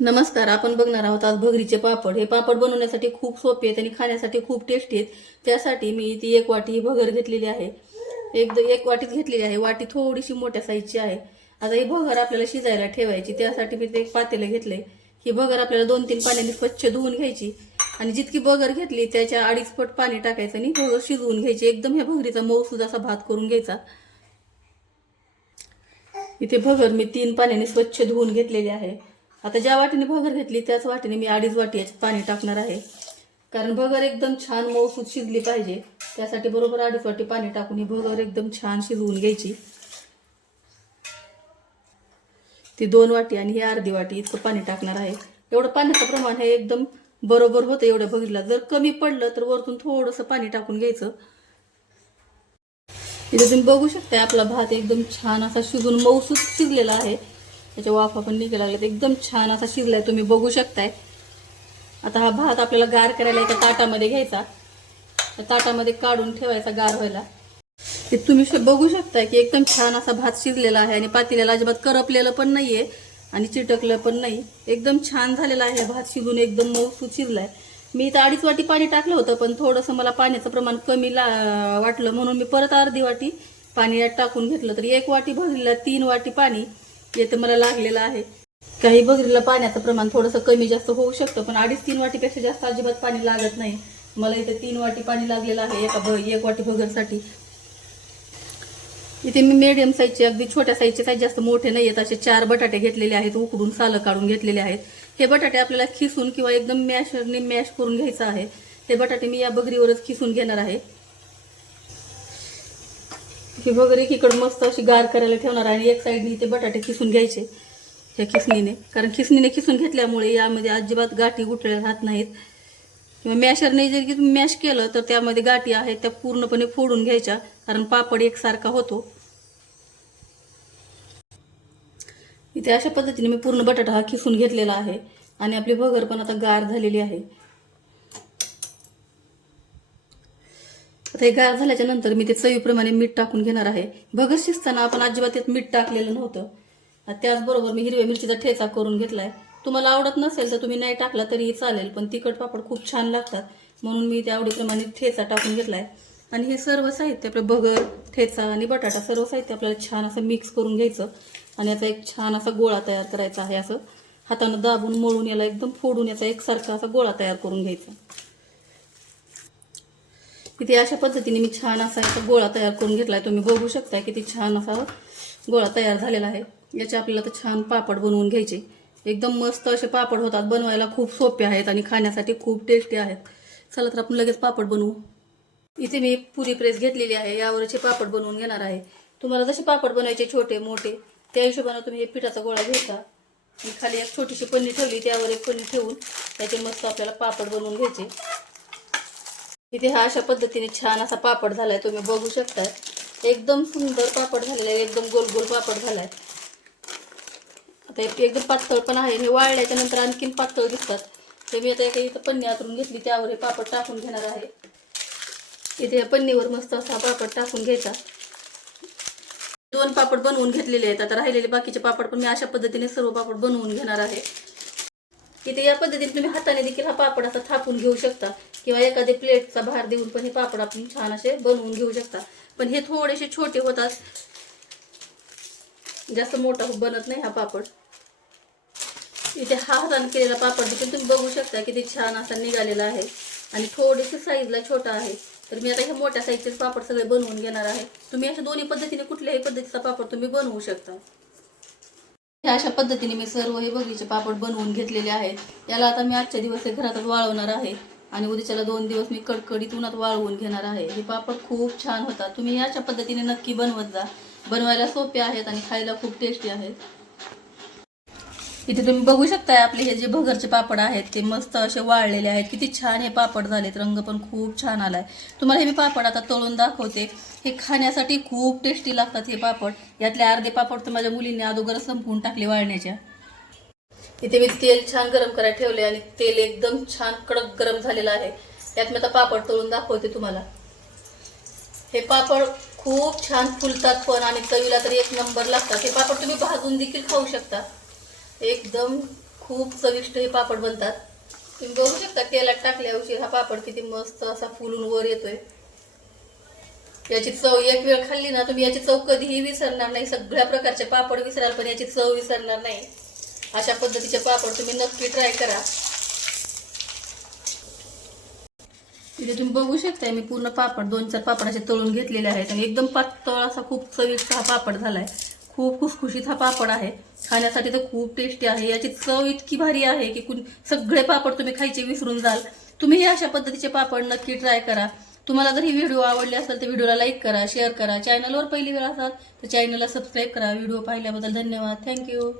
नमस्कार. आपण बघणार आहोत आज भगरीचे पापड. हे पापड बनवण्यासाठी खूप सोपे आहेत आणि खाण्यासाठी खूप टेस्टी आहेत. त्यासाठी मी ती 1 वाटी भगर घेतलेली आहे. एक वाटीच घेतलेली आहे. वाटी थोडीशी मोठ्या साईजची आहे. आता ही भगर आपल्याला शिजायला ठेवायची. त्यासाठी मी ते एक पातेलं घेतले. ही भगर आपल्याला 2-3 पाण्याने स्वच्छ धुवून घ्यायची आणि जितकी भगर घेतली त्याच्या 2.5 पट पाणी टाकायचं आणि भगर शिजवून घ्यायची. एकदम ह्या भगरीचा मऊसूद असा भात करून घ्यायचा. इथे भगर मी 3 पाण्याने स्वच्छ धुवून घेतलेली आहे. आता ज्या वाटीने भगर घेतली त्याच वाटीने मी 2.5 वाटी याच्यात पाणी टाकणार आहे. कारण भगर एकदम छान मऊसूत शिजली पाहिजे. त्यासाठी बरोबर 2.5 वाटी पाणी टाकून ही भगर एकदम छान शिजवून घ्यायची. ती 2 वाटी आणि ही अर्धी वाटी इतकं पाणी टाकणार आहे. एवढं पाण्याचं प्रमाण हे एकदम बरोबर होतं एवढ्या भगरीला. जर कमी पडलं तर वरतून थोडंसं पाणी टाकून घ्यायचं. इथे तुम्ही बघू शकता आपला भात एकदम छान असा शिजून मऊसूत शिजलेला आहे. त्याच्या वाफा पण निघायला लागल्यात. एकदम छान असा शिजलाय, तुम्ही बघू शकताय. आता हा भात आपल्याला गार करायला एका ताटामध्ये घ्यायचा. त्या ताटामध्ये काढून ठेवायचा गार व्हायला. ते तुम्ही बघू शकताय की एकदम छान असा भात शिजलेला आहे आणि पातेल्याला अजिबात करपलेलं पण नाहीये आणि चिटकलं पण नाही. एकदम छान झालेला आहे भात शिजून एकदम मऊसूत शिजलाय. मी इथं 2.5 वाटी पाणी टाकलं होतं, पण थोडंसं मला पाण्याचं प्रमाण कमी वाटलं म्हणून मी परत अर्धी वाटी पाणी यात टाकून घेतलं. तर 1 वाटी भगरीला 3 वाटी पाणी येतं मला लागलेलं आहे. काही भगरीला पाण्याचं प्रमाण थोडंसं कमी जास्त होऊ शकतं, पण 2.5-3 वाटीपेक्षा जास्त अजिबात पाणी लागत नाही. मला इथे 3 वाटी पाणी लागलेलं आहे 1 वाटी भगरसाठी. इथे मी मीडियम साईजचे, अगदी छोट्या साईजचे, साईज जास्त मोठे नाही आहेत, असे 4 बटाटे घेतलेले आहेत. उकडून सालं काढून घेतलेले आहेत. हे बटाटे आपल्याला खिसून किंवा एकदम मॅशरने मॅश करून घ्यायचं आहे. हे बटाटे मी या भगरीवरच खिसून घेणार आहे. ही भगर एकीकडे मस्त अशी गार करायला ठेवणार आहे आणि एक साईडने ते बटाटे खिसून घ्यायचे ह्या खिसणीने. कारण खिसणीने खिसून घेतल्यामुळे यामध्ये अजिबात गाठी गुठळ्या राहत नाहीत. किंवा मॅशरने जर तुम्ही मॅश केलं तर त्यामध्ये गाठी आहेत त्या पूर्णपणे फोडून घ्यायच्या, कारण पापड एकसारखा होतो. इथे अशा पद्धतीने मी पूर्ण बटाटा हा खिसून घेतलेला आहे आणि आपली भगर पण आता गार झालेली आहे. आता हे गार झाल्याच्या नंतर मी ते चवीप्रमाणे मीठ टाकून घेणार आहे. भगर शिजताना आपण अजिबात त्यात मीठ टाकलेलं नव्हतं. त्याचबरोबर मी हिरव्या मिरचीचा ठेचा करून घेतलाय. तुम्हाला आवडत नसेल तर तुम्ही नाही टाकला तरीही चालेल, पण तिखट पापड खूप छान लागतात म्हणून मी त्या आवडीप्रमाणे ठेचा टाकून घेतलाय. आणि हे सर्व साहित्य आपलं भगर, ठेचा आणि बटाटा सर्व साहित्य आपल्याला छान असं मिक्स करून घ्यायचं आणि याचा एक छान असा गोळा तयार करायचा आहे. असं हातानं दाबून मळून याला एकदम फोडून याचा एकसारखा असा गोळा तयार करून घ्यायचा. इथे अशा पद्धतीने मी छान असा एक गोळा तयार करून घेतलाय. तुम्ही बघू शकता किती छान असा गोळा तयार झालेला आहे. याचे आपल्याला तर छान पापड बनवून घ्यायचे. एकदम मस्त असे पापड होतात. बनवायला खूप सोपे आहेत आणि खाण्यासाठी खूप टेस्टी आहेत. चला तर आपण लगेच पापड बनवू. इथे मी पुरी प्रेस घेतलेली आहे. यावरचे पापड बनवून घेणार आहे. तुम्हाला जसे पापड बनवायचे छोटे मोठे त्या हिशोबाने तुम्ही हे पिठाचा गोळा घ्यायचा आणि खाली एक छोटीशी पन्नी ठेवली, त्यावर एक पन्नी ठेवून त्याचे मस्त आपल्याला पापड बनवून घ्यायचे. इथे हा अशा पद्धतीने छान असा पापड झालाय. तुम्ही बघू शकताय एकदम सुंदर पापड झालेला आहे. एकदम गोल गोल पापड झालाय. आता एकदम पातळ पण आहे. हे वाळल्याच्या नंतर आणखीन पातळ दिसतात. ते मी आता एका इथं पन्नी आतरून घेतली, त्यावर हे पापड टाकून घेणार आहे. इथे या पन्नीवर मस्त असा पापड टाकून घ्यायचा. 2 पापड बनवून घेतलेले आहेत. आता राहिलेले बाकीचे पापड पण मी अशा पद्धतीने सर्व पापड बनवून घेणार आहे. इथे या पद्धतीने तुम्ही हाताने देखील हा पापड असा थापून घेऊ शकता किंवा एखाद्या प्लेटचा भार देऊन पण हे पापड आपण छान असे बनवून घेऊ शकता. पण हे थोडेसे छोटे होतात, जास्त मोठा बनत नाही हा पापड. इथे हा हाताने केलेला पापड देखील तुम्ही बघू शकता किती छान असा निघालेला आहे आणि थोडीशी साईजला छोटा आहे. तर मी आता हे मोठ्या साईजचे पापड सगळे बनवून घेणार आहे. तुम्ही अशा दोन्ही पद्धतीने कुठल्याही पद्धतीचा पापड तुम्ही बनवू शकता. अशा पद्धतीने मी सर्व हे बघीचे पापड बनवून घेतलेले आहेत. याला आता मी आजच्या दिवस घरातच वाळवणार आहे आणि उद्याच्याला 2 दिवस मी कडकडीत उन्हात वाळवून घेणार आहे. हे पापड खूप छान होतात. तुम्ही अशा पद्धतीने नक्की बनवत जा. बनवायला सोपे आहेत आणि खायला खूप टेस्टी आहेत. इथे तुम्ही बघू शकताय आपले हे जे भगरचे पापड आहेत ते मस्त असे वाळलेले आहेत. किती छान हे पापड झालेत. रंग पण खूप छान आलाय. तुम्हाला हे मी पापड आता तळून दाखवते. हे खाण्यासाठी खूप टेस्टी लागतात हे पापड. यातले अर्धे पापड तर माझ्या मुलींनी अगोदर संपवून टाकले वाळण्याच्या. इथे मी तेल छान गरम करायला ठेवले आणि तेल एकदम छान कडक गरम झालेलं आहे. यात मी आता पापड तळून दाखवते तुम्हाला. हे पापड खूप छान फुलतात पण आणि चवीला तरी एक नंबर लागतात. हे पापड तुम्ही भाजून देखील खाऊ शकता. एकदम खूप चविष्ट हे पापड बनतात. तुम्ही बघू शकता तेलात टाकल्या उशीर हा पापड किती मस्त असा फुलून वर येतोय. याची चव एक वेळ खाल्ली ना तुम्ही याची चव कधीही विसरणार नाही. सगळ्या प्रकारचे पापड विसराल पण याची चव विसरणार नाही. अशा पद्धतीचे पापड तुम्ही नक्की ट्राय करा. इथे तुम्ही बघू शकता मी पूर्ण पापड 2-4 पापड असे तळून घेतलेले आहेत आणि एकदम पातळ असा खूप चविष्ट हा पापड झालाय. खूप खुसखुशीत हा पापड आहे. खाण्यासाठी तर खूप टेस्टी आहे. याची चव इतकी भारी आहे की सगळे पापड तुम्ही खायचे विसरून जाल. तुम्ही हे अशा पद्धतीचे पापड नक्की ट्राय करा. तुम्हाला जर ही व्हिडिओ आवडली असेल तर व्हिडिओला लाईक करा, शेअर करा. चॅनलवर पहिली वेळ असाल तर चॅनलला सबस्क्राईब करा. व्हिडिओ पाहिल्याबद्दल धन्यवाद. थँक्यू.